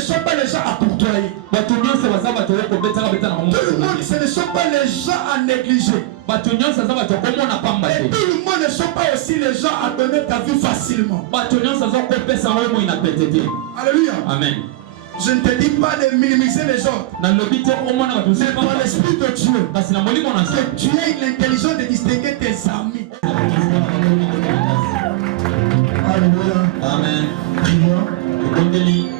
sont pas les gens à courtoyer. Tout le monde, ce ne sont pas les gens à négliger. Et tout le monde ne sont pas aussi les gens à donner ta vie facilement. Alléluia. Amen. Je ne te dis pas de minimiser les autres. Mais pour l'Esprit de Dieu, que tu aies l'intelligence de distinguer tes amis. Alléluia. Amen. Prions. Alléluia.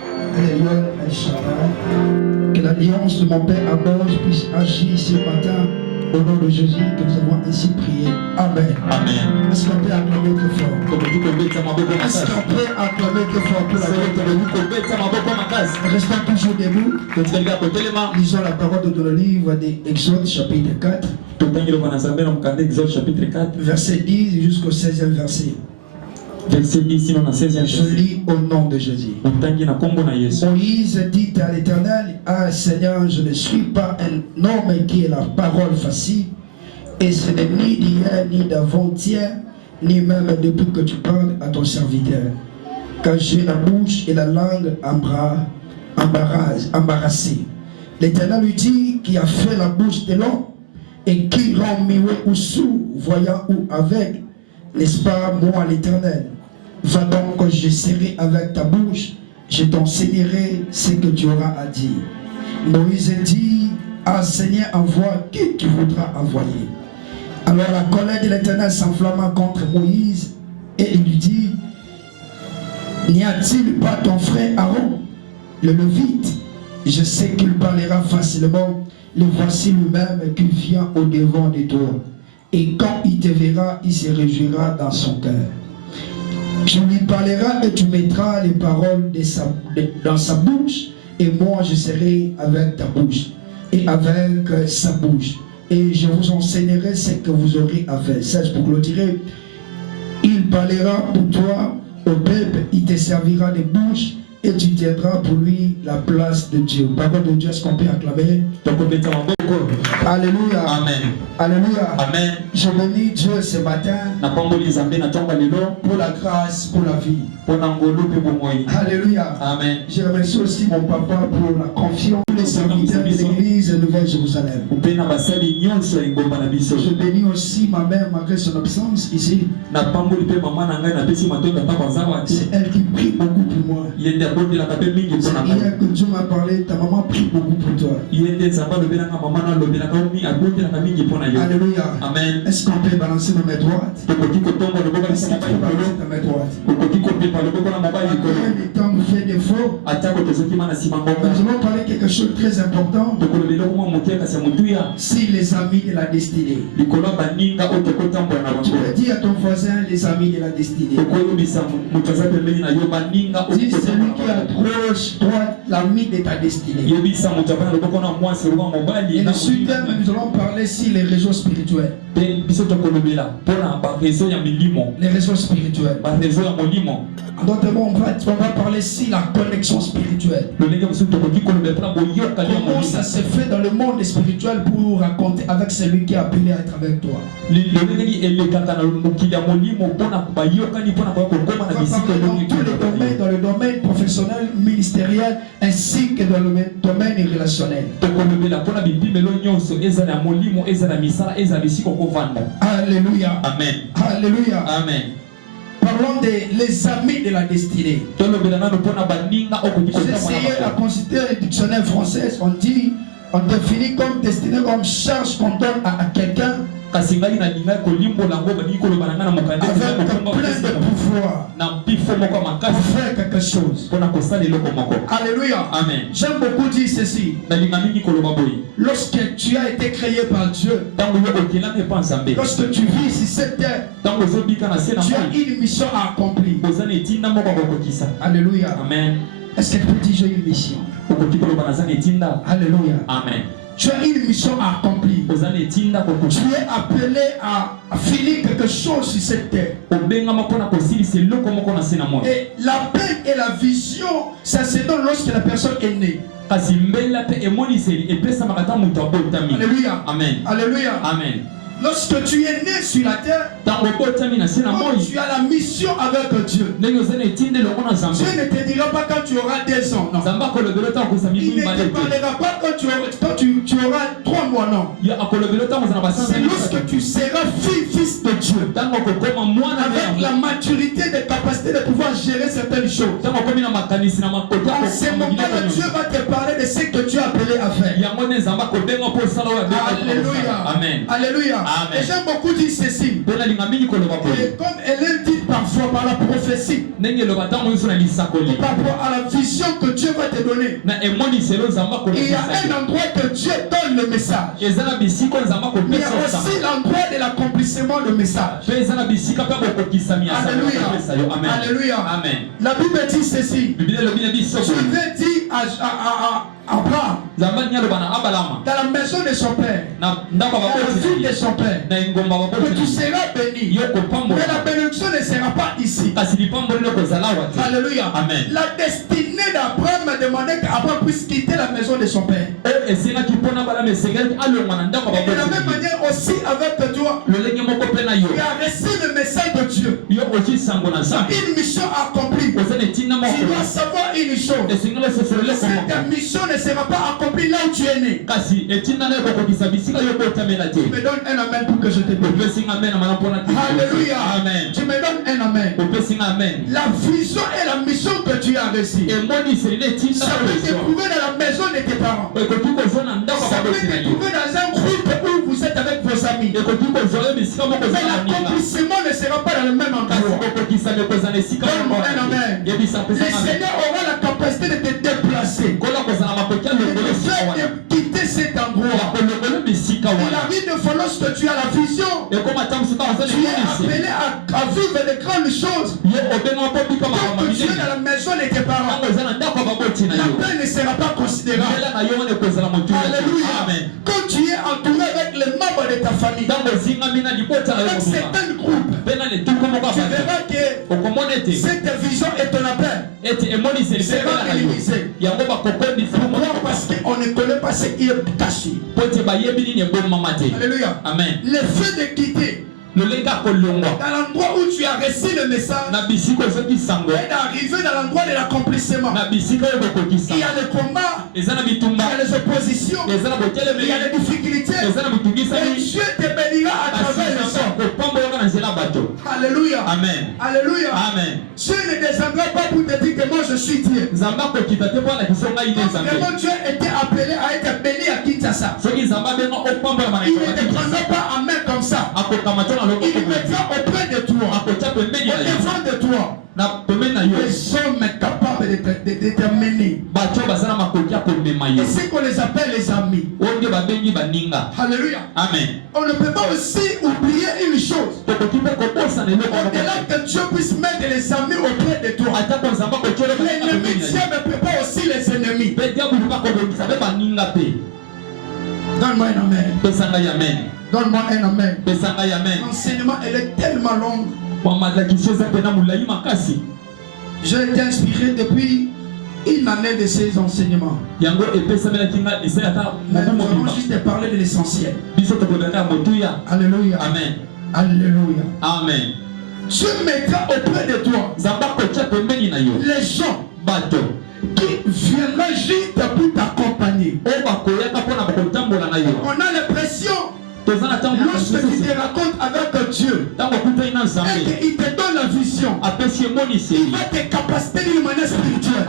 Que l'alliance de mon Père Abel puisse agir ce matin. Au nom de Jésus, que nous avons ainsi prié. Amen. Amen. Est-ce qu'on peut acclamer très fort? Est-ce qu'on peut acclamer très fort pour la gloire? Restons toujours debout. Lisons la parole de le livre d'Exode chapitre 4. Verset 10 jusqu'au 16e verset. Verset 10, sinon dans 16e. Je lis au nom de Jésus. Moïse dit à l'Éternel: Ah Seigneur, je ne suis pas un homme qui ait la parole facile, et ce n'est ni d'hier ni d'avant-hier, ni même depuis que tu parles à ton serviteur, car j'ai la bouche et la langue embarrassées. L'Éternel lui dit: Qui a fait la bouche de l'homme, et qui rend muet ou sourd, voyant ou aveugle? N'est-ce pas moi l'Éternel? Va donc, je serai avec ta bouche, je t'enseignerai ce que tu auras à dire. Moïse dit: Ah Seigneur, envoie qui tu voudras envoyer. Alors la colère de l'Éternel s'enflamma contre Moïse, et il lui dit: N'y a-t-il pas ton frère Aaron, le Lévite? Je sais qu'il parlera facilement, le voici lui-même qui vient au devant de toi. Et quand il te verra, il se réjouira dans son cœur. Tu lui parleras et tu mettras les paroles dans sa bouche, et moi je serai avec ta bouche et avec sa bouche. Et je vous enseignerai ce que vous aurez à faire. C'est pour clôturer. Il parlera pour toi au peuple, il te servira de bouche, et tu tiendras pour lui la place de Dieu. Parole de Dieu, est-ce qu'on peut acclamer? Alléluia. Amen. Alléluia. Amen. Je bénis Dieu ce matin pour la grâce, pour la vie. Alléluia. Amen. Je remercie aussi mon papa pour la confiance des serviteurs de l'église Nouvelle Jérusalem. Je bénis aussi ma mère malgré son absence ici. C'est elle qui prie beaucoup pour moi. Hier que Dieu m'a parlé, ta maman prie beaucoup pour toi. Alléluia. Amen. Est-ce qu'on peut balancer nos mains droites? Est-ce qu'on peut balancer ta main droite? Le temps nous fait défaut. Nous allons parler quelque chose de très important. Si les amis de la destinée. Tu peux dire à ton voisin: les amis de la destinée. Dis celui qui approche droite, l'ami de ta destinée. Et ensuite, nous allons parler sur les réseaux spirituels. Les réseaux spirituels. En d'autres mots, on va parler sur la connexion spirituelle. Comment ça se fait dans le monde spirituel pour raconter avec celui qui a appelé à être avec toi. On va parler dans le domaine professionnel, ministériel, ainsi que dans le domaine relationnel. Alléluia. Amen. Alléluia. Amen. Parlons des amis de la destinée. J'ai essayé à considérer le dictionnaire français. On définit comme destinée comme charge qu'on donne à quelqu'un avec plein de pouvoir pour faire quelque chose. Alléluia. Amen. J'aime beaucoup dire ceci. Lorsque tu as été créé par Dieu, lorsque tu vis sur cette terre, tu as une mission à accomplir. Alléluia. Amen. Est-ce que tu peux dire: j'ai une mission? Alléluia. Amen. Tu as une mission à accomplir. Tu es appelé à finir quelque chose sur cette terre. Et la paix et la vision, ça se donne lorsque la personne est née. Alléluia. Amen. Alléluia. Amen. Lorsque tu es né sur la terre, tu as la mission avec Dieu. Dieu ne te dira pas quand tu auras 2 ans, non. Il ne te parlera pas quand tu auras 3 mois, non. C'est lorsque tu seras fils de Dieu, avec la maturité, des capacités de pouvoir gérer certaines choses. À ce moment-là, Dieu va te parler de ce que tu as appelé à faire. Alléluia. Amen. Alléluia. Amen. Et j'aime beaucoup dire ceci. Et comme elle dit parfois par la prophétie, par rapport à la vision que Dieu va te donner, il y a un endroit que Dieu donne le message. Mais il y a aussi l'endroit de l'accomplissement du message. Alléluia. Alléluia. Amen. La Bible dit ceci. Dieu dit à Abraham, dans la maison de son père, dans la ville de son père, que tu seras béni. Mais la bénédiction ne sera pas ici. Alléluia. Amen. La destinée d'Abraham a demandé qu'Abraham puisse quitter la maison de son père. Et de la même manière aussi avec toi, tu as reçu le message de Dieu. Une mission accomplie. Tu dois savoir une chose. Cette mission ne sera pas accomplie là où tu es né. Tu me donnes un amen pour que je te bénisse. Alléluia. Amen. Tu me donnes un amen. La vision et la mission que tu as reçue, ça peut te trouver dans la maison de tes parents. Ça peut te trouver dans un groupe où vous êtes avec vos amis. Mais l'accomplissement ne sera pas dans le même endroit. Donne-moi un amen. Le Seigneur aura la capacité de te déplacer, de faire quitter cet endroit. Il arrive de fois lorsque tu as la vision, tu es appelé à vivre de grandes choses. Quand tu es dans la maison de tes parents, la paix ne sera pas considérable. Alléluia. Quand tu es entouré avec les membres de ta famille, avec certains groupes, tu verras que cette vision et ton appel sera minimisée. Pourquoi? Parce qu'on ne connaît pas ce qui est caché. Alléluia. Amen. Le fait de quitter dans l'endroit où tu as reçu le message et d'arriver dans l'endroit de l'accomplissement, il y a le combat, il y a les oppositions, il y a les difficultés, et Dieu te bénira à travers le sang. Alléluia. Amen. Alléluia. Amen. Dieu ne descendra pas pour te dire que moi je suis Dieu. Vraiment Dieu était appelé à être béni à Kinshasa. Il ne te prendra pas en main comme ça. Il mettra auprès de toi, au-devant de toi, les hommes capables de t'amener. Et c'est qu'on les appelle les amis. Alléluia. Amen. On ne peut pas aussi oublier une chose. Au-delà que Dieu puisse mettre les amis auprès de toi, l'ennemi Dieu ne prépare aussi les ennemis. Donne-moi un amen. Donne-moi un amen. L'enseignement, elle est tellement longue. J'ai été inspiré depuis une année de ces enseignements. Mais nous allons juste parler de l'essentiel. Alléluia. Amen. Alléluia. Amen. Dieu mettra auprès de toi les gens qui viendront juste pour t'accompagner. On a l'impression, lorsque tu te racontes avec Dieu et qu'il te donne la vision, il va te capaciter d'une manière spirituelle.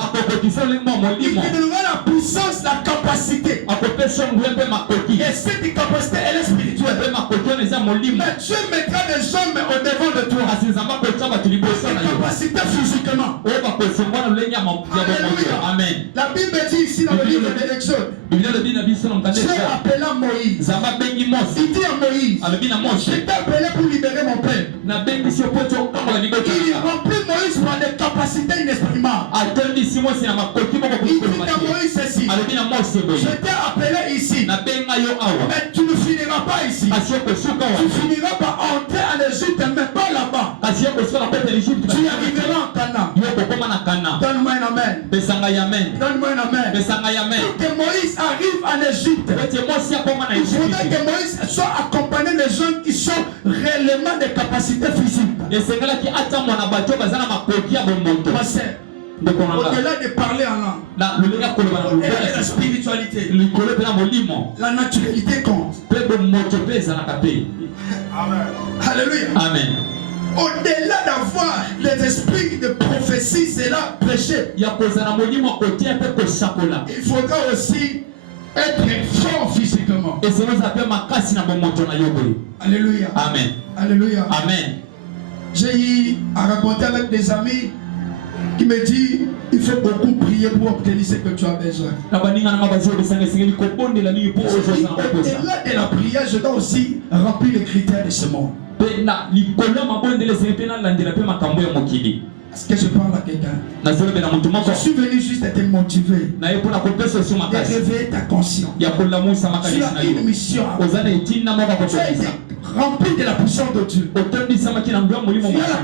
Il te donnera la puissance, la capacité. Et cette capacité, elle est spirituelle. Mais Dieu mettra des hommes au devant de toi. Une capacité physiquement. Alléluia. Amen. La Bible dit ici dans le livre de l'Exode, Dieu appela Moïse. Il dit à Moïse, je t'ai appelé pour libérer mon peuple. Il remplit Moïse par des capacités inexprimables. Il dit à Moïse ceci, je t'ai appelé ici, mais tu ne finiras pas ici. Tu finiras par entrer en Égypte, mais pas là-bas. Tu arriveras en Canaan. Donne-moi un amen. amen. Donne-moi un amen. amen. Pour que Moïse arrive en Égypte, il faudrait que Moïse soit accompagné de gens qui sont réellement des capacités physiques. Au-delà de parler en langue, au-delà de la spiritualité, la naturalité compte. Alléluia. Amen. Au-delà d'avoir les esprits de prophétie, c'est là prêcher. Il faudra aussi être fort physiquement. Alléluia. Amen. Alléluia. Amen. J'ai eu à raconter avec des amis qui me disent il faut beaucoup prier pour obtenir ce que tu as besoin. Au-delà de la prière, je dois aussi remplir les critères de ce monde. Est-ce que je parle à quelqu'un? Je suis venu juste te motiver, de réveiller ta conscience. Tu as une mission. Tu as été rempli de la puissance de Dieu. Tu as la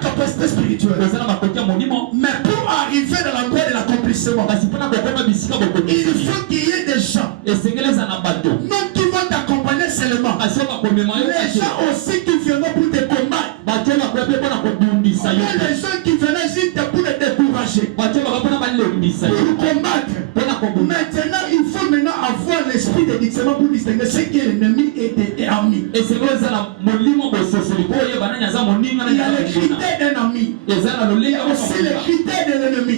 capacité spirituelle. Mais pour arriver dans l'endroit de l'accomplissement, il faut qu'il y ait des gens non qui vont t'accompagner seulement. Les gens aussi qui viendront pour te combattre. Il y a des gens qui viennent juste pour te décourager, pour combattre. Maintenant, il faut maintenant avoir l'esprit de discernement pour distinguer ce qui est l'ennemi et ami. Il y a les critères d'un ami. Il y a aussi les critères de l'ennemi.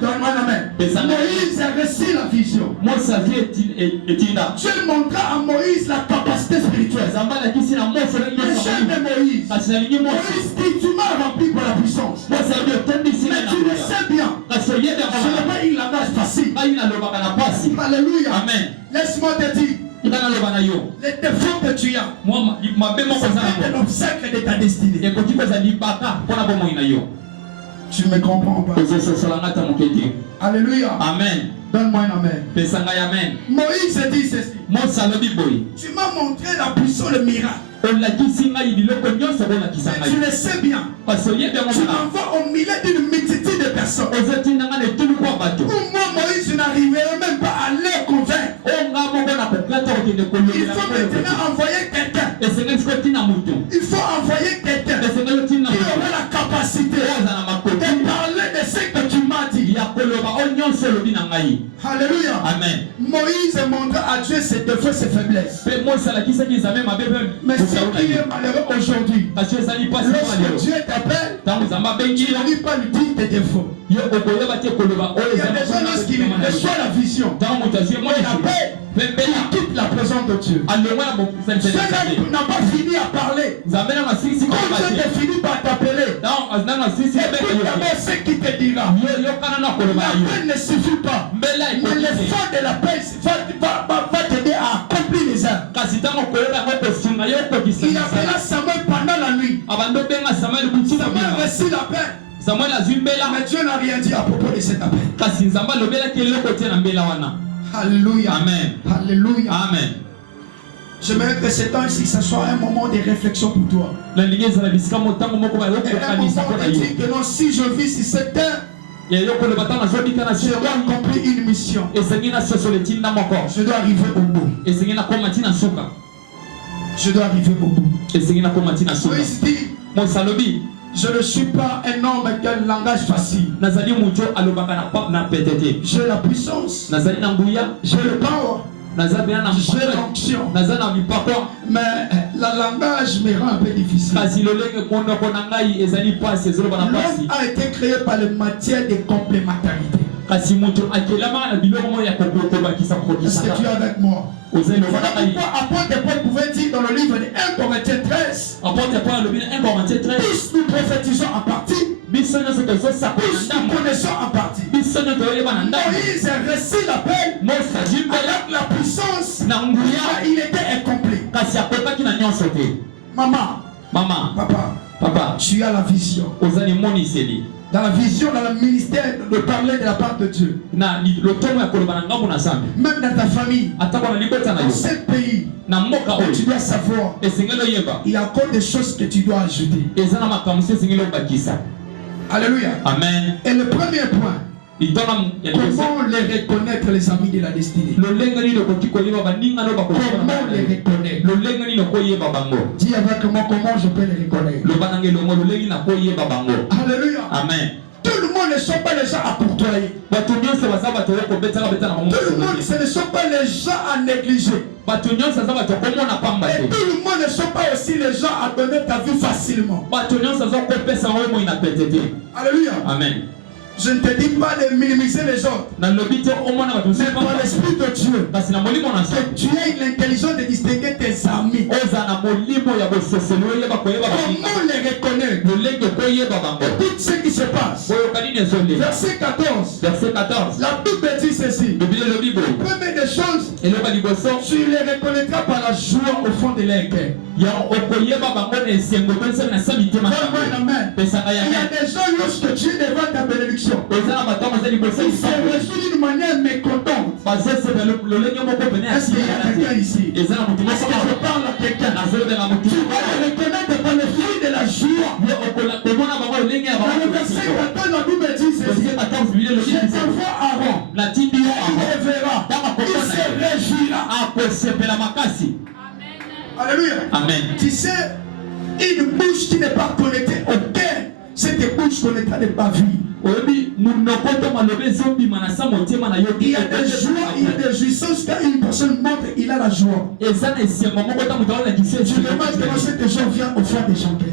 Donne-moi la main. Moïse a reçu la vision. Dieu montra à Moïse la capacité spirituelle. Le chef de Moïse. Moïse dit tu m'as rempli par la puissance. Mais tu le sais bien. Ce n'est pas un langage facile. Alléluia. Amen. Laisse-moi te dire. Les défauts que tu as, c'est un obstacle de ta destinée. Tu ne me comprends pas. Alléluia. Amen. Donne-moi un amen. Moïse dit ceci. Tu m'as montré la puissance, le miracle. Tu le sais bien. Tu m'envoies au milieu d'une multitude de personnes. Pour moi, Moïse, je n'arriverai même pas à les convaincre. Il faut maintenant envoyer quelqu'un. Il faut envoyer quelqu'un qui aura la capacité de parler de ce que tu m'as dit. Alléluia. Amen. Moïse montra à Dieu ses défauts, ses faiblesses. Mais ce qui est malheureux aujourd'hui, lorsque Dieu t'appelle, tu n'arrives pas à lui dire tes défauts. Il y a des gens lorsqu'ils reçoivent la vision, il appelle, il quitte la présence de Dieu. Celui-là n'a pas fini à parler. Quand Dieu a fini par t'appeler, écoute d'abord ce qu'il te dira. L'appel ne suffit pas. Mais l'effort de l'appel va t'aider à accomplir les œuvres. Il appela Samuel pendant la nuit. Samuel a reçu l'appel. Mais Dieu n'a rien dit à propos de cet appel. Alléluia. Amen. Alléluia. Amen. J'aimerais que ce temps-ci, ce soit un moment de réflexion pour toi. Un moment de dire que non, si je vis sur cette terre, je dois accomplir une mission. Je dois arriver au bout. Je dois arriver au bout. Moïse dit, je ne suis pas un homme avec un langage facile. J'ai la puissance. J'ai le power. J'ai l'onction. Mais le langage me rend un peu difficile. L'homme a été créé par la matière de complémentarité. Est-ce que tu es avec moi? Voilà pourquoi apôtre Paul pouvait dire dans le livre de 1 Corinthiens 13, tous nous prophétisons en partie, tous nous connaissons en partie. Moïse a reçu l'appel avec la puissance, il était incomplet. Maman, papa, tu as la vision. Dans la vision, dans le ministère, de parler de la part de Dieu. Même dans ta famille, dans ce pays, tu dois savoir, il y a encore des choses que tu dois ajouter. Alléluia. Amen. Et le premier point, Comment les reconnaître, les amis de la destinée? Comment les reconnaître? Dis avec moi comment je peux les reconnaître. Alléluia. Amen. Tout le monde ne sont pas les gens à courtoyer. Tout le monde, ce ne sont pas les gens à négliger. Et tout le monde ne sont pas aussi les gens à donner ta vie facilement. Alléluia. Amen. Je ne te dis pas de minimiser les autres. Mais par l'Esprit de Dieu, que tu aies l'intelligence de distinguer tes amis. Comment les reconnaître? Écoute ce qui se passe. Verset 14. La Bible dit ceci. Première des choses, tu les reconnaîtras par la joie au fond de leur cœur. Amen. Il y a des gens lorsque Dieu devant ta bénédiction, il se réjouit d'une manière mécontente. Est-ce qu'il y a quelqu'un ici? Est-ce que je parle à quelqu'un? Tu vas le reconnaître par le fruit de la joie. Dans le verset 14, la Bible dit ceci. Je t'envoie Aaron. Il verra. Il se réjouira. Alléluia. Amen. Tu sais, une bouche qui n'est pas connectée au cœur, cette bouche connaîtra des bavures. Il y a des joies, il y a des jouissances quand une personne montre, il a la joie. Tu demandes comment cette joie vient au fond des gens. Il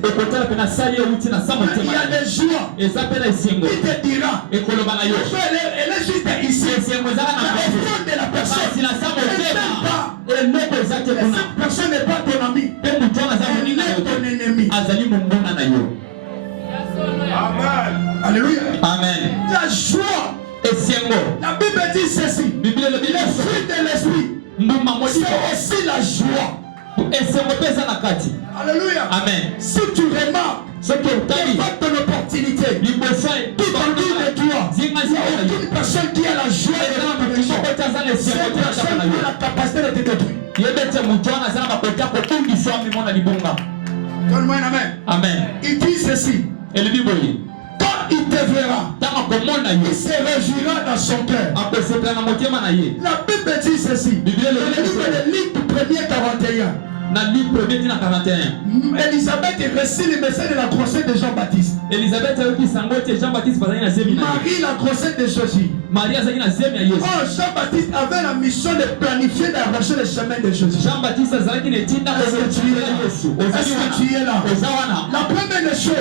y a des joies. Il te dira. Elle est juste ici. Au fond de la personne. Cette personne n'est pas ton ami. Elle est ton ennemi. Amen. Alléluia. Amen. La joie. La Bible dit ceci. Le fruit de l'esprit. C'est aussi la joie. Alléluia. Amen. Si tu remarques, c'est que ton opportunité. Tout en dehors de toi. Il n'y a aucune personne qui a la joie de la direction. Cette personne a la capacité de te détruire. Donne-moi un amen. Amen. Il dit ceci. Quand il te verra, il se réjouira dans son cœur. La Bible dit ceci. Le livre de Luc 1er 41. Elisabeth reçut le message de la grossesse de Jean-Baptiste. Marie, la grossesse de Jésus. Oh, Jean-Baptiste avait la mission de planifier d'arracher le chemin de Jésus. Est-ce que tu es là? La première des choses,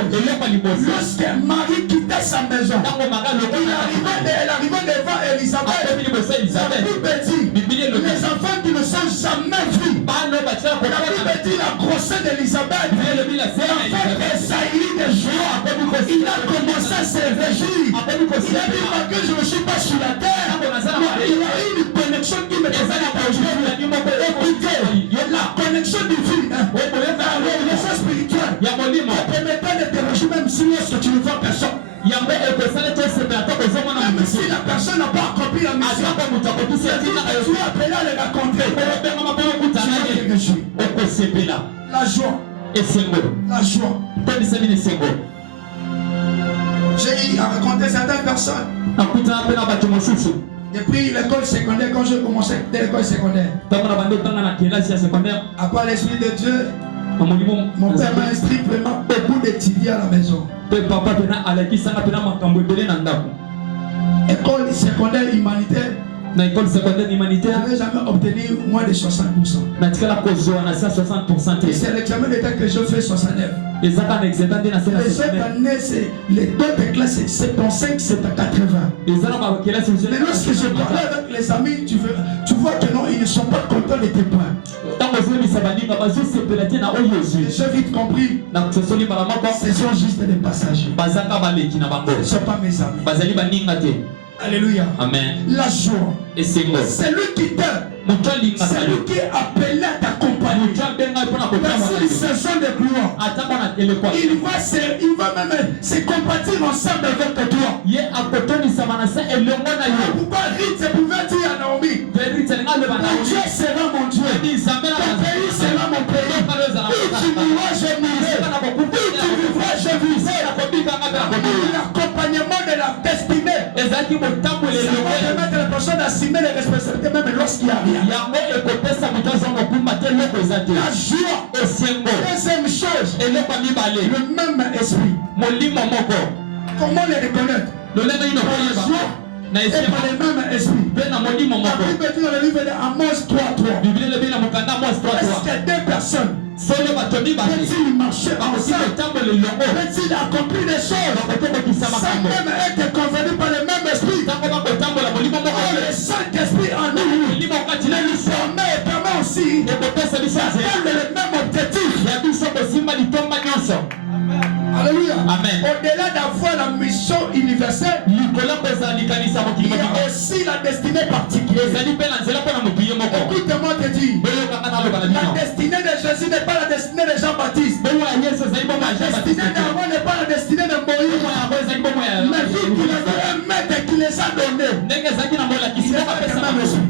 lorsque Marie quittait sa maison, elle arrivait devant Elisabeth. La Bible dit, les enfants qui ne sont jamais vus. La Bible dit la grossesse d'Elisabeth. L'enfant tressaillit de joie. Il a commencé à se réjouir. Il a dit, malgré je ne suis pas sur la terre, il a eu une connexion qui me faisait la la connexion divine, la relation spirituelle, permettant de te réjouir même si lorsque tu ne vois personne. Même si la personne n'a pas accompli la mission, tu es appelé à le rencontrer. La joie. La joie. J'ai eu à rencontrer certaines personnes. Depuis l'école secondaire, quand j'ai commencé l'école secondaire, à part l'Esprit de Dieu, mon père m'a inscrit vraiment beaucoup d'étudiants à la maison. École secondaire humanitaire. Je n'ai jamais obtenu moins de 60%. Et c'est l'examen d'état que je fais 69. Et cette année, les d'autres classes, c'est 75, c'est à 80. Mais lorsque je parle avec les amis, tu vois que non, ils ne sont pas contents de tes points. J'ai vite compris. Ce sont juste des passagers. Ce ne sont pas mes amis. Alléluia. Amen. La joie. C'est lui qui t'aime. C'est lui qui est appelé à t'accompagner. Dans une saison de gloire, il va même se compatir ensemble avec toi. Pourquoi Ruth pouvait dire à Naomi, ton Dieu sera mon Dieu, ton pays sera mon pays. Où tu mourras, je mourrai. Où tu vivras, je vivrai. L'accompagnement de la destinée. Et ça qui me tape les Ça va permettre à la personne d'assumer les responsabilités même lorsqu'il n'y a rien. La joie. Deuxième chose, le même esprit. Comment les reconnaître? La joie est par le même esprit. La Bible dit dans le livre d'Amos 3:3. Est-ce que deux personnes peut-il marcher ensemble? Peut-il accomplir des choses sans même être convenu par le même esprit? Le Saint-Esprit en nous le permet aussi d'atteindre le même objectif. Alléluia. Amen. Au-delà d'avoir la mission universelle, il y a aussi la destinée particulière. Écoute-moi te dire, la destinée de Jésus n'est pas la destinée de Jean-Baptiste. La destinée d'Aaron n'est pas la destinée de Moïse. Mais vu qu'il avait un maître qui les a donnés, il est avec le même esprit.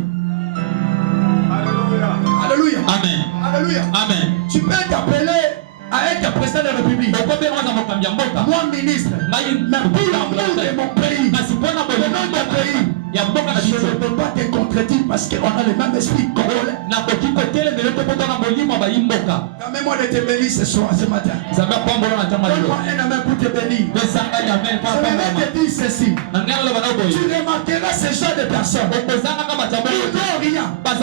Alléluia. Amen. Alléluia. Amen. Tu peux t'appeler à être président de la République, moi ministre, mais pour l'amour de mon pays, le nom de mon pays, je ne peux pas te contredire parce qu'on a le même esprit congolais. Permets-moi de te bénir ce soir, ce matin. Donne-moi un amen pour te bénir. Je vais te dire ceci. Tu remarqueras ce genre de personnes. Ils n'ont rien. Pas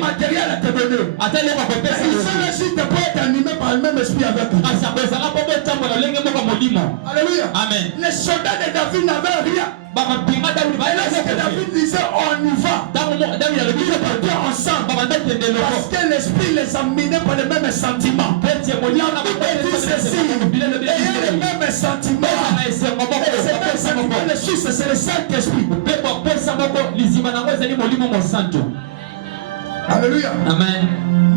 matériel à te donner. Ils sont là juste pour être animés par le même esprit avec eux. Alléluia. Amen. Les soldats de David n'avaient rien. Et lorsque David disait on y va, ils partaient ensemble parce que l'esprit les amenait par les mêmes sentiments. Il dit ceci, ayant les mêmes sentiments. Et ces mêmes sentiments, les sources, c'est le Saint-Esprit. Alléluia. Amen.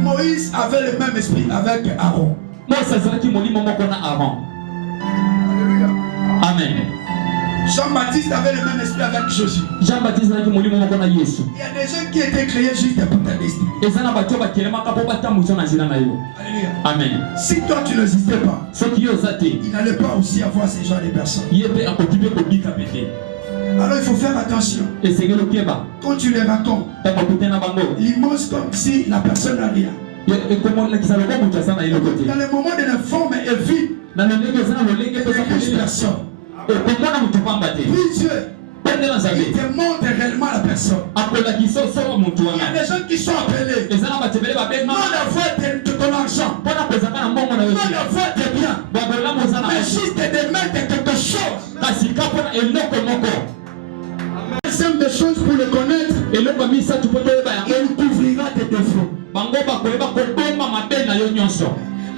Moïse avait le même esprit avec Aaron. Alléluia. Amen. Jean-Baptiste avait le même esprit avec Jésus. Jean-Baptiste, il y a des gens qui étaient créés juste pour ta destinée. Alléluia. Amen. Si toi tu n'existais pas, il n'allait pas aussi avoir ces genre de personnes. Alors il faut faire attention. Quand tu les racontes, ils montrent comme si la personne n'a rien. Dans le moment de la forme est vide, il ne touche personne. Puis Dieu, il te montre réellement la personne. Il y a des gens qui sont appelés non d'avoir de ton argent, non d'avoir de biens, mais juste de mettre quelque chose. Deuxième des choses pour le connaître, il couvrira tes défauts.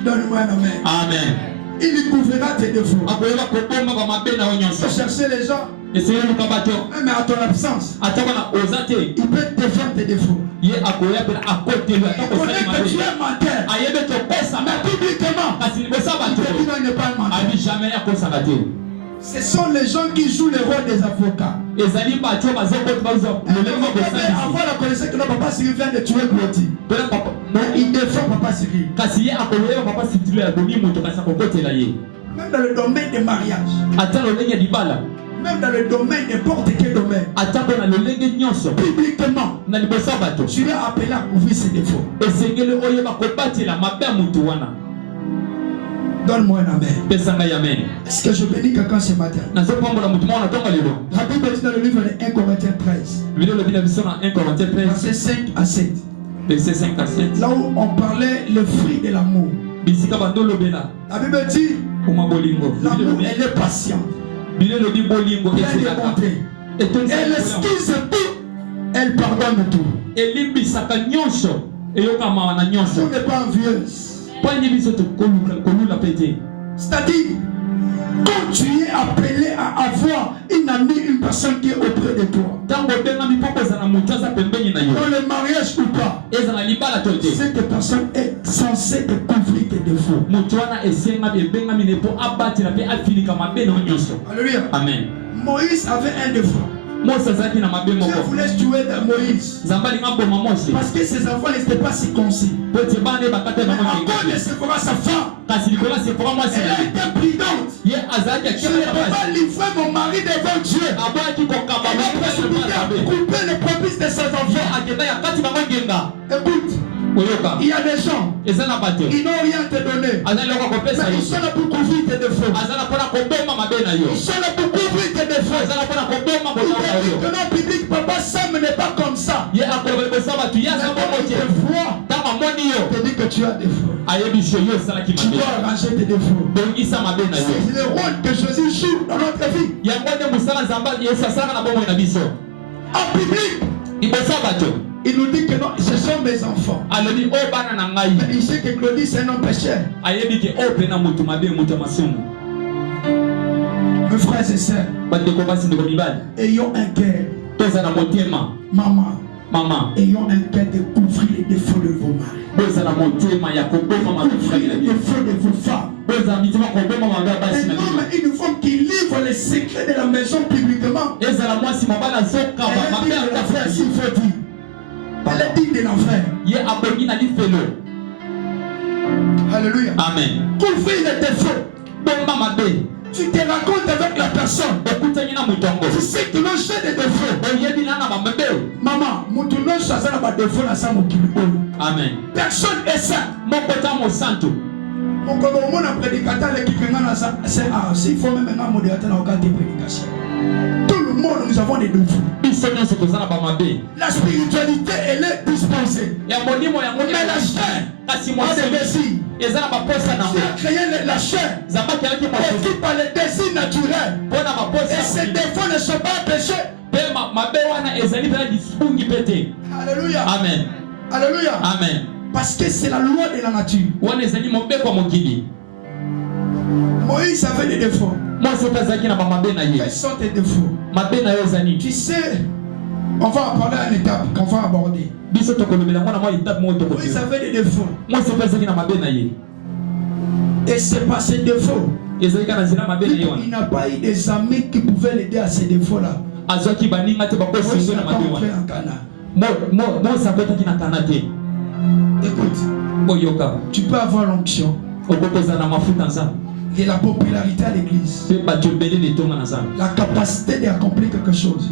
Donne-moi un amen. Amen. Il couvrira tes défauts. Chercher les gens, mais à ton absence, il peut défendre tes défauts. Il connaît que tu es menteur, mais publiquement, il te dit non, il n'est pas menteur. Ce sont les gens qui jouent le rôle des avocats. Avoir la connaissance que notre papa Cyril vient de tuer Gloti. Mais il défend papa Cyril. Même dans le domaine des mariages. Même dans le domaine, n'importe quel domaine. Publiquement, tu es appelé à couvrir ses défauts. Donne-moi un amen. Est-ce que je bénis quelqu'un ce matin? La Bible dit dans le livre de 1 Corinthiens 13, versets 5 à 7. Là où on parlait le fruit de l'amour. La Bible dit l'amour, elle est patiente. Elle est bonté. Elle excuse tout. Elle pardonne tout. L'amour n'est pas envieuse. C'est-à-dire, quand tu es appelé à avoir une amie, une personne qui est auprès de toi, dans le mariage ou pas, cette personne est censée te couvrir tes défauts. Alléluia. Amen. Moïse avait un défaut. Dieu voulait tuer Moïse. Parce que ses enfants n'étaient pas circoncis. Encore de Séphora, sa femme, elle a été prudente. Je ne peux pas livrer mon mari devant Dieu. Elle a précipité à couper les propices de ses enfants. Écoute. Il y a des gens, ils n'ont rien te donner, mais ils sont là pour couvrir tes défauts. Ils sont là pour couvrir tes défauts. Il dit que non, public, papa Sam n'est pas comme ça. Mais quand il te voit, il te dit que tu as des défauts. Tu dois arranger tes défauts. C'est le rôle que Jésus joue dans notre vie. En public, il nous dit que non, ce sont mes enfants. Mais il sait que Claudie c'est un homme pécheur. Mes frères et sœurs, ayons un cœur. Maman, ayons un cœur de couvrir les défauts de vos maris. Couvrir les défauts de vos femmes. Un homme et une femme qui livrent les secrets de la maison publiquement. Elle est digne de l'enfer, s'il faut dire. Elle est digne de l'enfer. Alléluia. Amen. Couvrir les défauts. Tu te racontes avec la personne. Tu sais que l'on j'ai des défauts. Maman, mon tournoi choisit la défaut dans sa mokili. Amen. Personne est saint. Mon santo. Mon prédicateur c'est s'il faut même un modérateur dans le cadre des prédications. Tout le monde, nous avons des défauts. La spiritualité, elle est dispensée. Mais la chair a des désirs. Tu as créé la chair équipe par les désirs naturels. Et ces défauts ne sont pas péchés. Alléluia. Amen. Alléluia. Amen. Parce que c'est la loi de la nature. Moïse avait des défauts. Quels sont tes défauts? Tu sais, on va parler à une étape qu'on va aborder. Moïse avait des défauts. Et c'est pas ses défauts. Il n'a pas eu des amis qui pouvaient l'aider à ces défauts-là. Moïse n'a pas entré en Cana. Écoute, tu peux avoir l'onction de la popularité à l'église, la capacité d'accomplir quelque chose,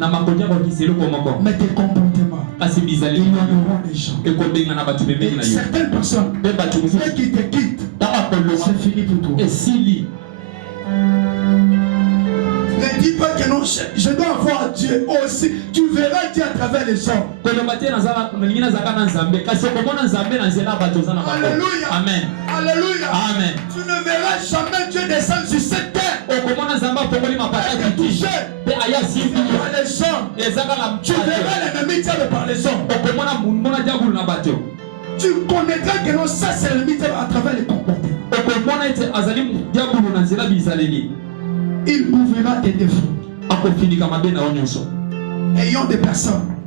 mais tes comportements ignoreront les gens. Et certaines personnes, ceux qui te quittent, c'est fini pour toi. Ne dis pas que non, je dois avoir Dieu aussi. Tu verras Dieu à travers les hommes. Alléluia. Amen. Alléluia. Amen. Tu ne verras jamais Dieu descendre sur cette terre. Être touché par les hommes. Tu verras l'ennemi tiré par les hommes. Tu connaîtras que non, ça c'est l'ennemi à travers les comportements. Il ouvrira tes défauts. Ayons des personnes.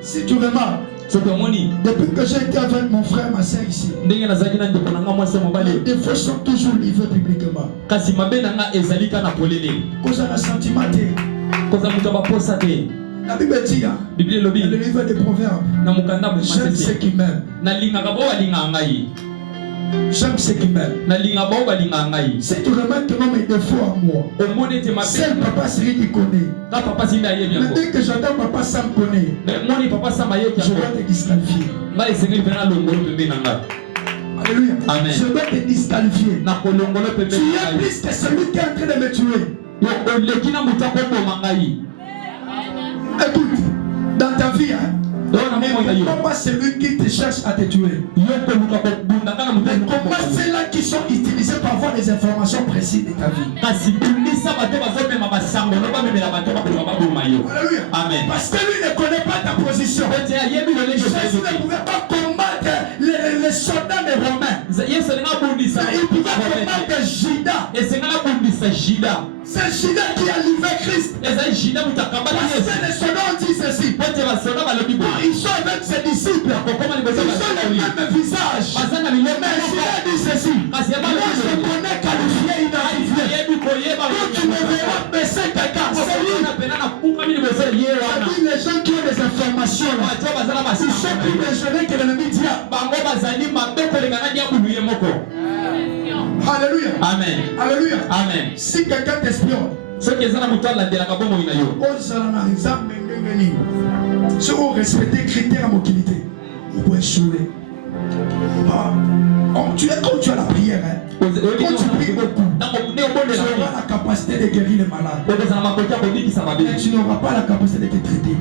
Si tu remarques, depuis que j'ai été avec mon frère, ma soeur ici, les défauts sont toujours livrés publiquement. Cause on a sentiment. La Bible dit, le livre des Proverbes, j'aime ceux qui m'aiment. J'aime ceux qui m'aiment. Si tu remarques que non, mes défauts à moi, c'est le papa Siri qui connaît. Mais dès que j'entends papa Sam connaît, je dois te disqualifier. Alléluia. Amen. Je dois te disqualifier. Tu es plus que celui qui est en train de me tuer. Écoute, dans ta vie, ne comprends pas celui qui te cherche à te tuer. Mais comment ceux-là qui sont utilisés pour avoir des informations précises de ta vie. Alléluia. Amen. Parce que lui ne connaît pas ta position. Jésus ne pouvait pas combattre les soldats des Romains. Il pouvait combattre Judas. C'est Judas qui a livré Christ. Parce que les soldats ont dit ceci. Ils sont avec ses disciples. Ils ont le même visage. Mais Judas dit ceci. Moi je connais qualifié, inarrivé. Quand tu me verras baisser quelqu'un, c'est lui. C'est-à-dire les gens qui ont des informations là, ils sont plus désolés que l'ennemi dit. Alléluia. Amen. Alléluia. Amen. Si quelqu'un t'espionne, Ce qui est dans la moutarde, la délacation, si vous respectez les critères à mobilité, vous pouvez échouer. Quand tu as la prière, hein, quand tu pries beaucoup, tu auras la capacité de guérir les malades. Mais tu n'auras pas la capacité de te traiter.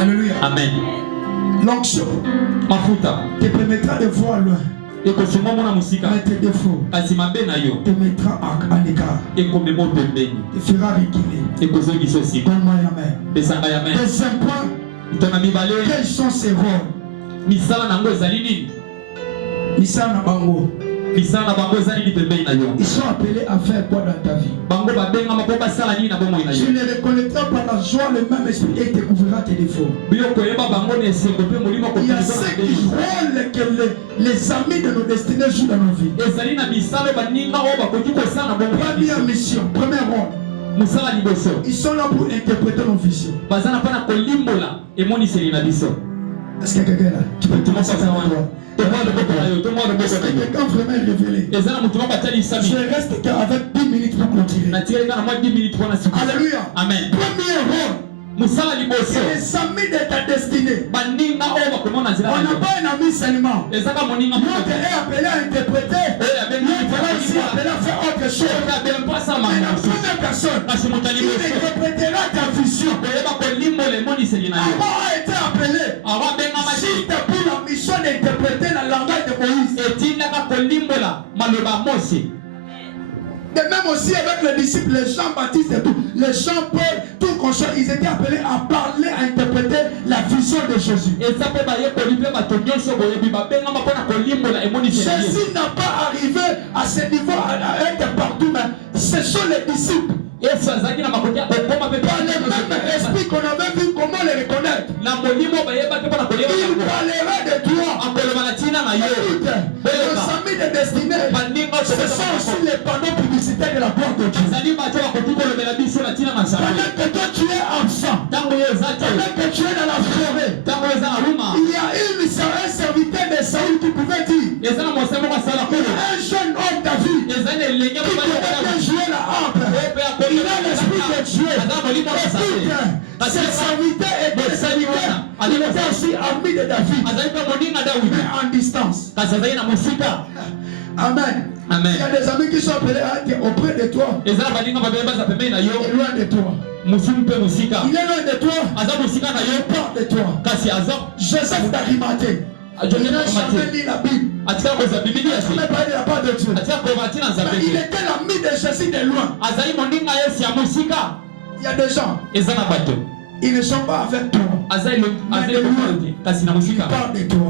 Alléluia. Amen. L'onction te permettra de voir loin. Mais tes défauts te mettra en écart. Te fera reculer. Donne-moi la main. Deuxième point, quels sont ses rôles? Misala na bango. Ils sont appelés à faire quoi dans ta vie? Tu ne reconnaîtras pas la joie, le même esprit et découvrira tes défauts. Il y a ce rôle que les amis de nos destinées jouent dans nos vies. Première mission, premier rôle. Ils sont là pour interpréter nos visions. Est-ce que quelqu'un là? Tu peux te lancer à toi. Est-ce que quelqu'un vraiment est révélé? Je reste qu'avec 10 minutes pour continuer. Alléluia. Amen. Premier rôle. C'est les amis de ta destinée. On n'a pas un ami seulement. L'autre est appelé à interpréter. L'autre est aussi appelé à faire autre chose. Mais la première personne qui interprétera ta vision a été appelé. Si tu as pris la mission d'interpréter la langage de Moïse. De même aussi avec les disciples, les Jean-Baptiste et tout, les Jean-Paul, tout conscient, ils étaient appelés à parler, à interpréter la vision de Jésus. Jésus n'a pas arrivé à ce niveau, à être partout, mais ce sont les disciples. Par le même esprit qu'on avait vu, comment les reconnaître? Il parlera de toi. Écoute, les amis de destinée, ce sont aussi les panneaux publicitaires de la porte de Dieu. Pendant que toi tu es absent, pendant que tu es dans la forêt, il y a un serviteur de Saül qui pouvait dire, un jeune homme David qui pouvait jouer la harpe. Il a l'esprit de Dieu. Écoute, ce serviteur était serviteur. Il était aussi ami de David, mais en distance. Amen. Amen. Il y a des amis qui sont appelés à être auprès de toi. Et loin de toi. Il est loin de toi. Il part de toi. Joseph d'Arimathée. Il n'a jamais lu la Bible. Il n'a jamais parlé de la part de Dieu. Mais il était l'ami de Jésus de loin. Il y a des gens, ils ne sont pas avec toi. Mais de loin, il parle de toi.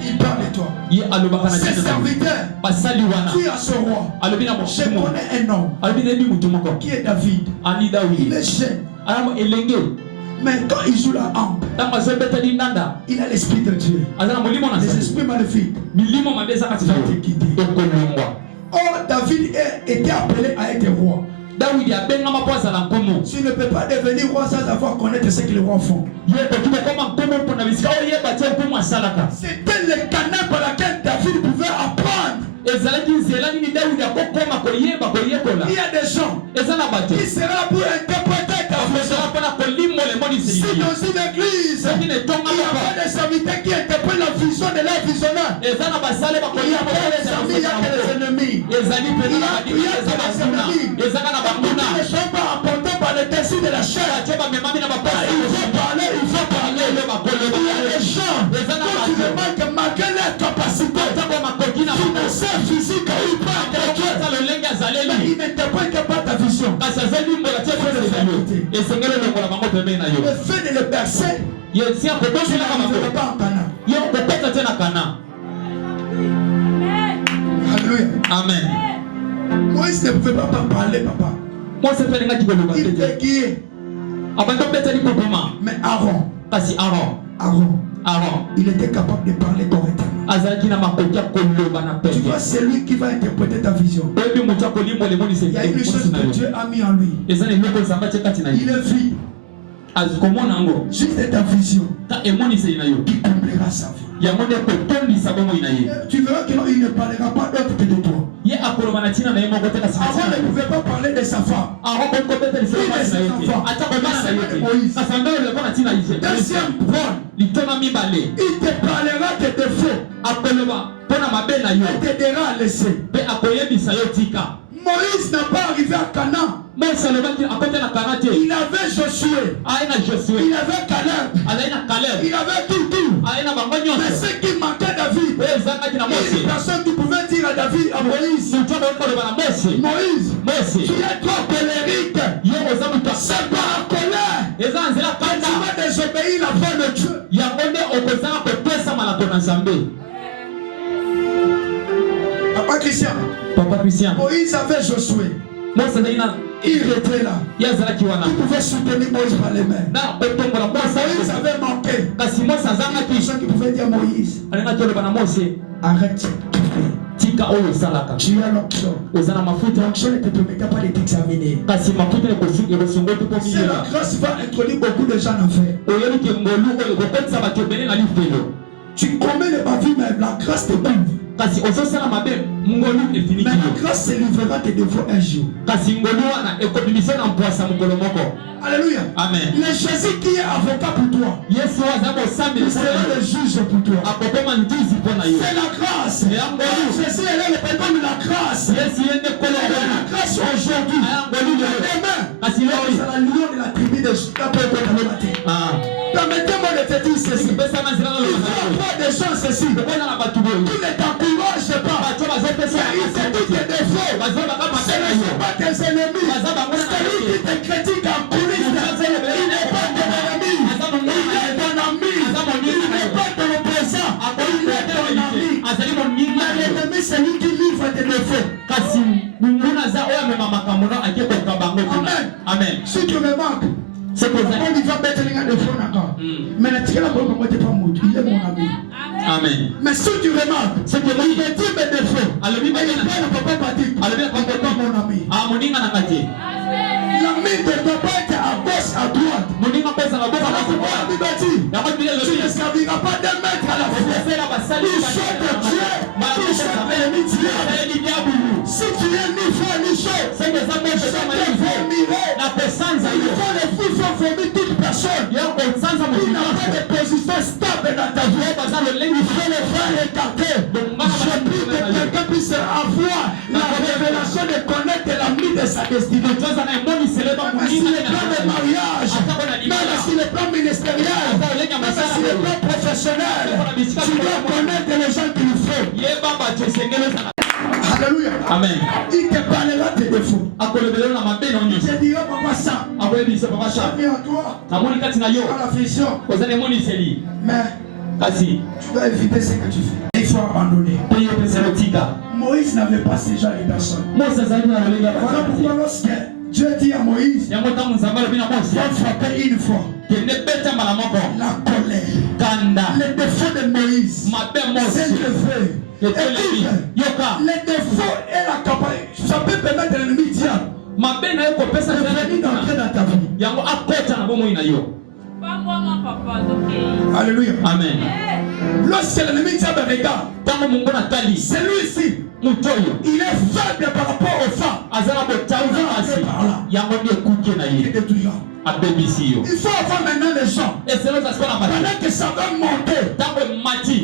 Il parle de toi. Ses serviteurs, tu as ce roi. Je connais un homme qui est David. Il est jeune. Mais quand il joue la harpe, il a l'esprit de Dieu. Les esprits maléfiques vont te quitter. Or, David était appelé à être roi. Tu ne peux pas devenir roi sans avoir connaître ce que les rois font. C'était le canal par lequel David pouvait apprendre. Il y a des gens qui seront là pour interpréter ta vision. Si dans une église, il y a pas des serviteurs qui interprètent la vision de leur visionnaire. Il n'y a pas les amis, il y a que les ennemis. Il y a que les ennemis. Ils ne sont pas emportés par le dessus de la chair. Il faut parler, il faut parler. Il y a des gens, quand tu demandes que malgré leur capacité financière, physique, ils parlent de Dieu, mais ils n'interprètent pas ta vision. Le fait de le bercer, tu n'arriveras pas en Cana. Alléluia. Amen. Moïse ne pouvait pas parler, papa. Il était guié. Mais Aaron, il était capable de parler correctement. Tu vois, c'est lui qui va interpréter ta vision. Il y a une chose que Dieu a mis en lui. Il est vide. Juste ta vision qui comblera sa vie. Tu verras qu'il ne parlera pas d'autre que de toi. Avant, il ne pouvait pas parler de sa femme. Il de ses enfants. Deuxième point, il te parlera de défauts. Il t'aidera à laisser. Moïse n'a pas arrivé à Canaan. Il avait Josué. Il avait Caleb. Il avait tout. Mais ce qui manquait à David, une personne qui pouvait dire à David, à Moïse, Moïse, tu es trop colérique. C'est par la colère que tu vas désobéir la voix de Dieu. Papa Christian, Moïse avait Josué. Il était là. Il pouvait soutenir Moïse par les mains. Moïse avait manqué. Il y a qui pouvait dire Moïse, arrête tout faire. Tu as l'onction. L'onction ne te permettait pas de t'examiner. C'est la grâce qui va introduire beaucoup de gens en fait. Tu commets le bavure, mais la grâce te couvre. Mais la grâce se livrera tes défauts un jour. Alléluia. Amen. Le Jésus qui est avocat pour toi, il sera le juge pour toi. C'est la grâce. Jésus est le pardon de la grâce. La grâce aujourd'hui. Demain, c'est la lion de la tribu de Juda. Permettez-moi de te dire ceci. Il faut avoir des gens ceci. Qui ne t'encouragent pas. Ils te disent tes défauts. Ce ne sont pas tes ennemis. Celui qui te critique en coulisses, il n'est pas ton ennemi. Il est ton ami. Il n'est pas ton opposant. Il est ton ami. Mais l'ennemi, c'est lui qui livre tes défauts. Amen. Si tu me manques, c'est pour ça qu'il va mettre les gars de fond encore. Mais la tigre, il est mon ami. Amen. Mais si tu remarques, c'est que il me dit mes défauts. Il ne peut pas dire, pas mon ami. L'ami ne doit pas être à gauche, à droite. Tu ne serviras pas d'un maître à la fois. Tu souhaites Dieu, tu souhaites l'ennemi Dieu. Si tu es ni foi ni chaud, c'est des amis qui vomiraient. Il faut les fous faire vomir toute personne. Il n'a pas de position stable dans ta vie. Il faut les faire écarter. Je prie que quelqu'un puisse avoir la révélation de connaître l'ami de sa destinée. Même sur le plan de mariage, même sur le plan ministériel, même sur le plan professionnel, tu dois connaître les gens qu'il faut. Alléluia. Amen. Il te parlera tes défauts. Il te dira papa ça. Ça vient en toi. À la vision. Mais tu dois éviter ce que tu fais. Il faut abandonner. Moïse n'avait pas ce genre de personnes. Voilà pourquoi lorsque Dieu dit à Moïse, il faut frapper une fois. La colère. Les défauts de Moïse. C'est levé. Écoute, les défauts et la capacité, ça peut permettre l'ennemi diable de venir d'entrer dans ta vie. Alléluia. Amen. Lorsque l'ennemi diable regarde, celui-ci, il est faible par rapport aux femmes. Il détruira. Il faut avoir maintenant les gens. Pendant que ça va monter,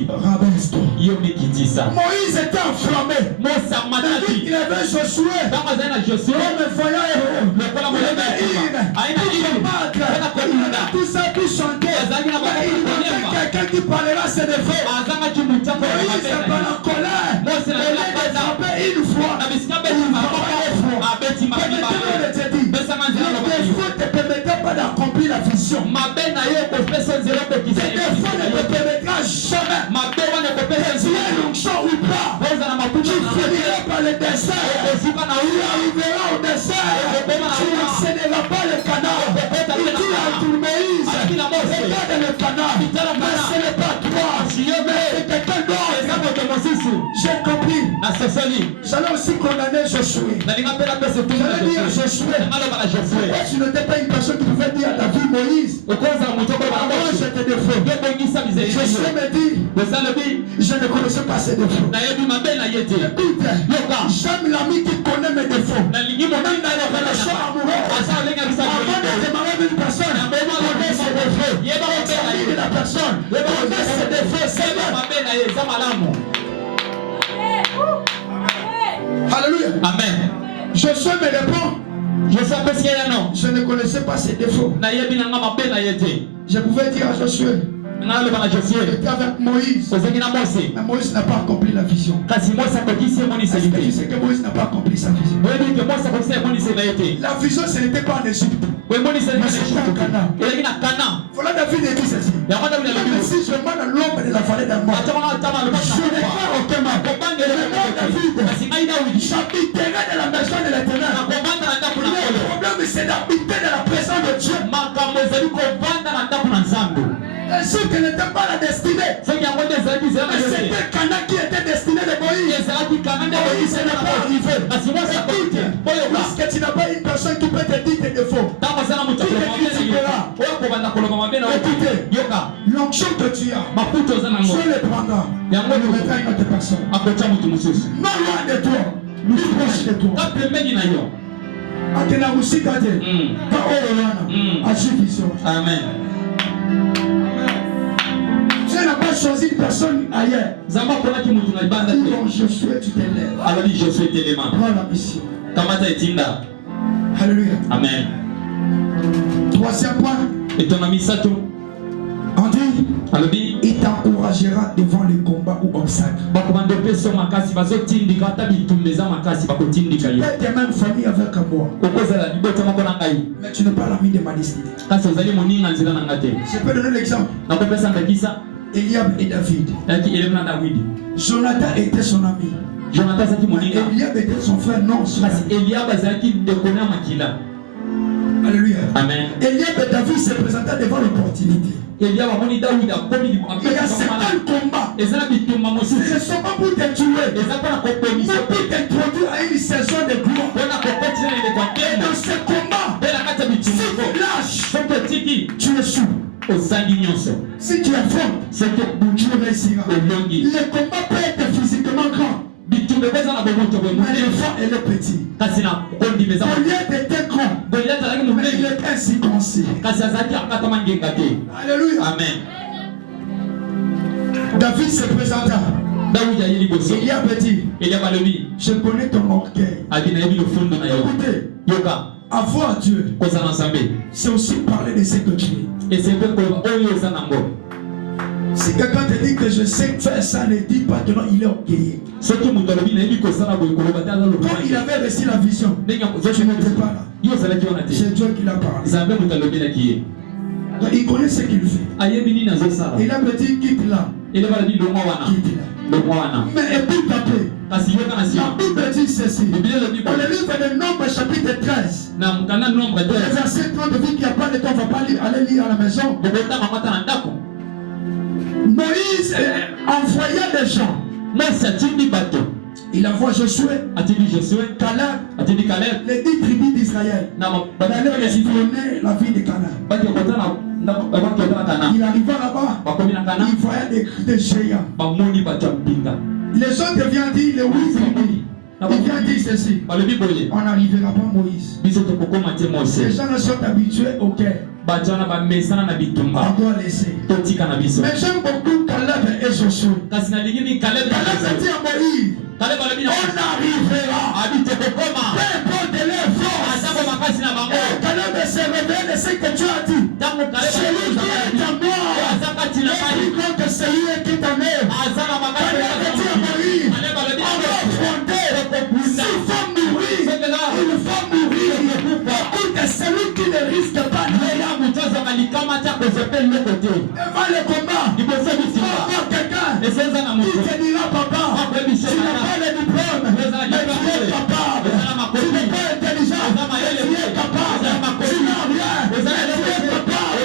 rabaisse-toi. Moïse était enflammé. David, il avait Josué. Comme voyant héros. Il a tout ça pu chanter. Mais il manquait quelqu'un qui parlera ses défauts. Moïse est par la colère. Il est frappé une fois. Les défauts te permettent pas d'accomplir la vision. Tes défauts ne te permettra jamais. Tu es l'onction ou pas. Tu finiras par le dessert. Tu arriveras au dessert. Tu n'accéderas pas le canard. Il dit à tout Moïse, regarde le canard. Mais ce n'est pas J'ai compris. J'allais aussi condamner Josué. J'allais dire à Josué. Tu n'étais pas une personne qui pouvait dire à David, Moïse, avant j'étais défaut. Josué me dit, je ne connaissais pas ses défauts. Écoute, j'aime l'ami qui connaît mes défauts. Même dans les relations amoureuses, avant de démarrer avec une personne, connaît ses défauts. L'examine de la personne, connaît ses défauts. C'est bon. Alléluia. Amen. Josué me répond. Je ne connaissais pas ses défauts. Je pouvais dire à Josué. J'étais avec Moïse. Mais Moïse n'a pas accompli la vision. Est-ce que tu sais que Moïse n'a pas accompli sa vision? La vision, ce n'était pas en Égypte. Mais c'était en Canaan. Voilà David dit ceci. Même si je mets dans l'ombre de la vallée d'un mort, je n'ai pas aucun mal. David, j'habiterai dans la maison de l'Éternel. Le problème, c'est d'habiter dans la présence de Dieu. Ce qui n'était pas la destinée. C'était Canaan qui était destiné de Moïse. Moïse n'est pas arrivé. Écoute, lorsque tu n'as pas une personne qui peut te dire tes défauts, qui te critiquera. Écoutez, l'onction que tu as, Dieu le prendra. Il le mettra une autre personne. Non loin de toi, plus proche de toi. Amen. Dieu n'a pas choisi une personne ailleurs. Donc Josué, tu t'élèves. Prends la mission. Alléluia. Amen. Troisième point. On dit, il t'encouragera devant les combats ou obstacles. Tu peux être même famille avec moi, mais tu n'es pas l'ami de ma destinée. Je peux donner l'exemple. Eliab et David. Jonathan était son ami. Eliab était son frère, non son ami. Alléluia. Amen. Eliab et David se présentaient devant l'opportunité. Il y a certains combats qui ne sont pas pour te tuer, mais pour t'introduire à une saison de gloire. Et dans ce combat, si tu lâches, tu échoues. Si tu affrontes, tu réussiras. Le combat peut être physiquement grand, mais le fond est le petit. Goliath était grand, mais il est incirconcis. Alléluia. Amen. David se présenta. Il y a petit. Je connais ton orgueil. Écoutez, avoir Dieu, c'est aussi parler de ce que tu es. Si quelqu'un te dit que je sais faire ça, ne dis pas que non, il est orgueilleux. Quand il avait reçu la vision, je n'étais pas là. C'est Dieu qui l'a parlé. Il connaît ce qu'il fait. Il a dit quitte là. Quitte là. Mais écoute ta paix. La Bible dit ceci. Dans le livre de Nombres chapitre 13. Le verset 30 dit qu'il n'y a pas de temps, on ne va pas aller lire à la maison. Moïse envoya des gens. Il envoie Josué, Caleb, les 10 tribus d'Israël. D'aller espionner la ville de Canaan. Il arriva là-bas, il voyait des géants. Les autres viennent dire, les 8 tribus. Il vient dire ceci. On n'arrivera pas Moïse. Les gens ne sont habitués au quai. On doit laisser. Mais j'aime beaucoup Caleb et Josué. Caleb dit à Moïse, on arrivera. Peu importe les forces. Caleb se révèle de ce que tu as dit. Celui qui est en moi est plus grand que celui qui est en eux. Caleb dit à Moïse, on va affronter. S'il faut mourir, il faut mourir. Écoute, celui qui ne risque pas de devant le combat, il faut avoir quelqu'un qui te dira papa, tu n'as pas le diplôme, mais tu es capable. Tu n'es pas intelligent, mais tu es capable. Tu n'as rien, mais tu es capable.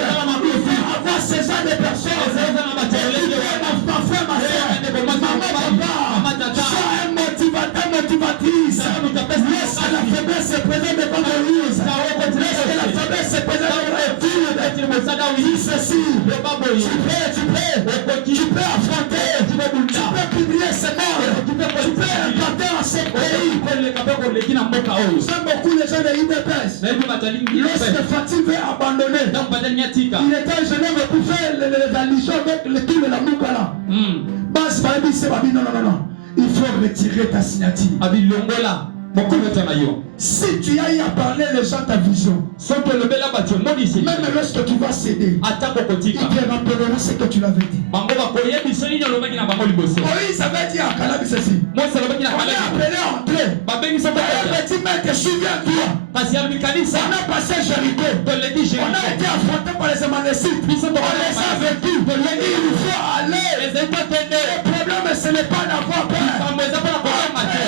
Il faut avoir ce genre de personnes. Ma frère, ma soeur, maman, papa, dis ceci. Tu peux affronter. Tu peux publier ce monde. Tu peux implanter en ce pays. J'aime beaucoup les gens de IDPS. Lorsque Fatih veut abandonner, il était un jeune homme pour faire la religion avec le tour de la Moukala. Non. Il faut retirer ta signature. Si tu as eu à parler les gens ta vision, même lorsque tu vas céder, il te rappellera ce que tu l'avais dit. Moïse avait dit à Caleb ceci. On est appelé à entrer. Il avait dit, mais souviens-toi. On a passé Jéricho. On a été affronté par les Amalécites. On les a vaincus. Il faut aller. Le problème, ce n'est pas d'avoir peur.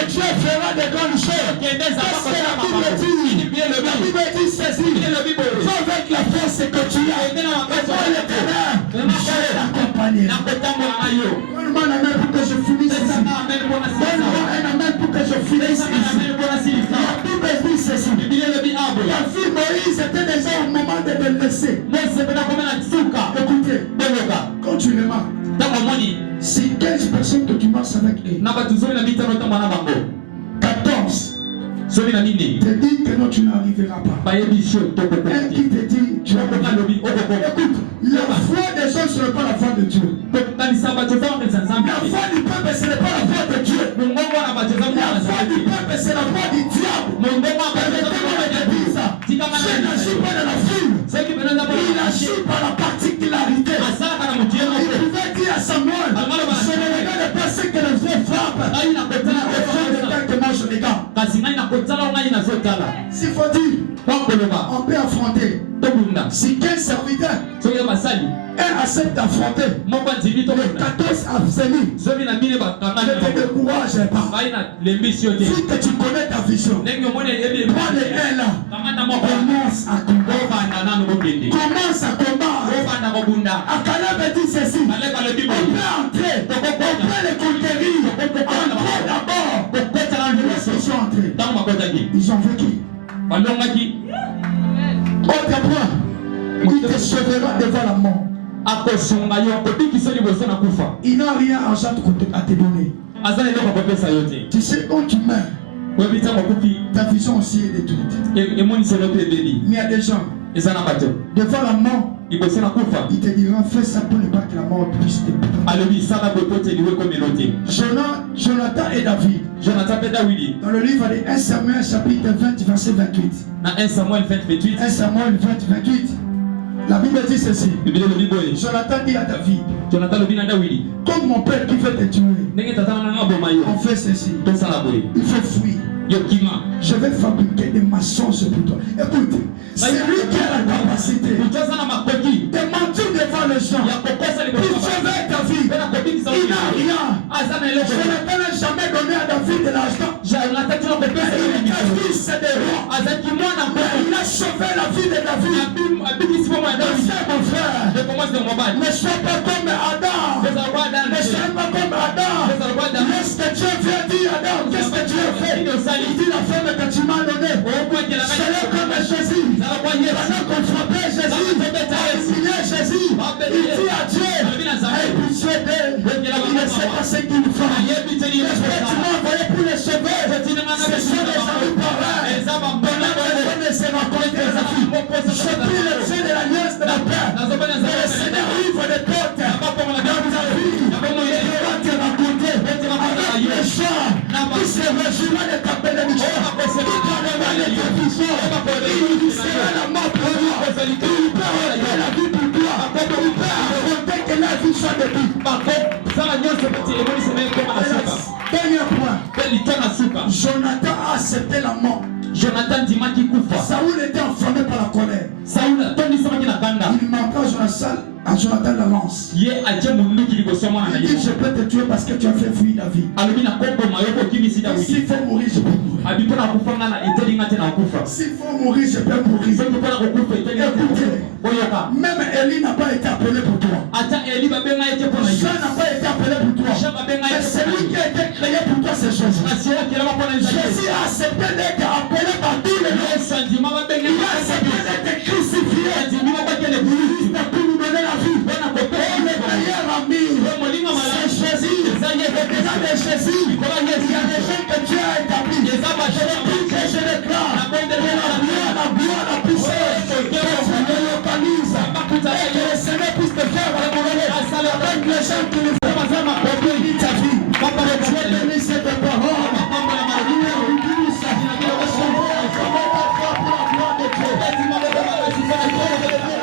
Dieu fera des grandes choses. Parce que la Bible dit ceci. Faut avec la force que tu as. Je t'accompagner. Donne-moi un amen pour que je finisse ici. Donne-moi un amen pour que je finisse ici. La Bible dit ceci. La fille Moïse était déjà au moment de le laisser. Écoutez, continuellement. Si 15 personnes que tu marches avec eux, 14 te dit que non, tu n'arriveras pas. Un qui te dit, tu vas pas. Écoute, la foi des gens, ce n'est pas la foi de Dieu. La foi du peuple, ce n'est pas la foi de Dieu. La foi du peuple, c'est la foi du diable. Je n'agis pas dans la foule. Il agit par la particularité. Il pouvait dire à Samuel, je ne regarde pas ce que les autres frappent. Je regarde. S'il faut dire, on peut affronter. Si 15 serviteurs, un accepte d'affronter, les 14 abstenus, ne te décourage pas. Si que tu connais ta vision, prends les 1 là, commence à combattre. Commence à combattre. À Caleb dit ceci, on peut entrer, on peut les conquérir, entrer d'abord. Ils sont entrés. Ils ont vécu. Autre point, il te sauvera devant la mort. Il n'a rien en chaque côté à te donner. Tu sais, quand tu meurs, ta vision aussi est détruite. Mais il y a des gens, devant la mort, il te dira, fais ça pour ne pas que la mort puisse te prendre. Jonathan et David. Dans le livre de 1 Samuel chapitre 20 verset 28. 1 Samuel 20 28. La Bible dit ceci. Jonathan dit à David, comme mon père qui veut te tuer, on fait ceci. Il faut fuir. Je vais fabriquer des mensonges pour toi. Écoute, c'est lui qui a la capacité de mentir devant les gens. Il sauver ta vie. Il n'a rien. Jonathan n'a jamais donné à David de l'argent. Il est fils de roi. Il a sauvé la vie de David. Mon frère, ne sois pas comme Adam. Ne sois pas comme Adam. Lorsque Dieu vient dire Adam, qu'est-ce que Dieu fait? Il dit la femme que tu m'as donnée. C'est comme Jésus. Pendant qu'on frappait Jésus, on humiliait Jésus. Il dit à Dieu, aie pitié d'elle. Il ne sait pas ce qu'il fait. Est-ce que tu m'as envoyé pour les sauver? Ce sont les amis pareils. Pendant que les hommes se rencontrent, je prie le Dieu de l'alliance de la paix. Le Seigneur ouvre les portes dans ta vie. Il va te raconter avec les gens qui se réjouiront de ta bénédiction. Qui parlera de ta vision. Il sera la mort pour toi. Il peut arrêter la vie pour toi. Il peut arrêter que la vie soit de vie. Dernier point. Jonathan a accepté la mort. Saoul était enflammé par la colère. Il manqua à Jonathan la lance. Il dit, je peux te tuer parce que tu as fait fuir la vie. S'il faut mourir, je peux mourir. S'il faut mourir, je peux mourir. Écoutez, même Élie n'a pas été appelé pour toi. Jean n'a pas été appelé pour toi. Mais celui qui a été créé pour toi, c'est Jésus. Jésus a accepté d'être appelé par tous les gens. Il a accepté d'être crucifié. Dieu a établi. Je prie que je déclare que la gloire, la puissance, que Dieu me localise et que le Seigneur puisse te faire avec les gens qui le font. Bénis ta vie. Dieu bénisse cette parole. Utilise ça. Recevez pour la gloire de Dieu.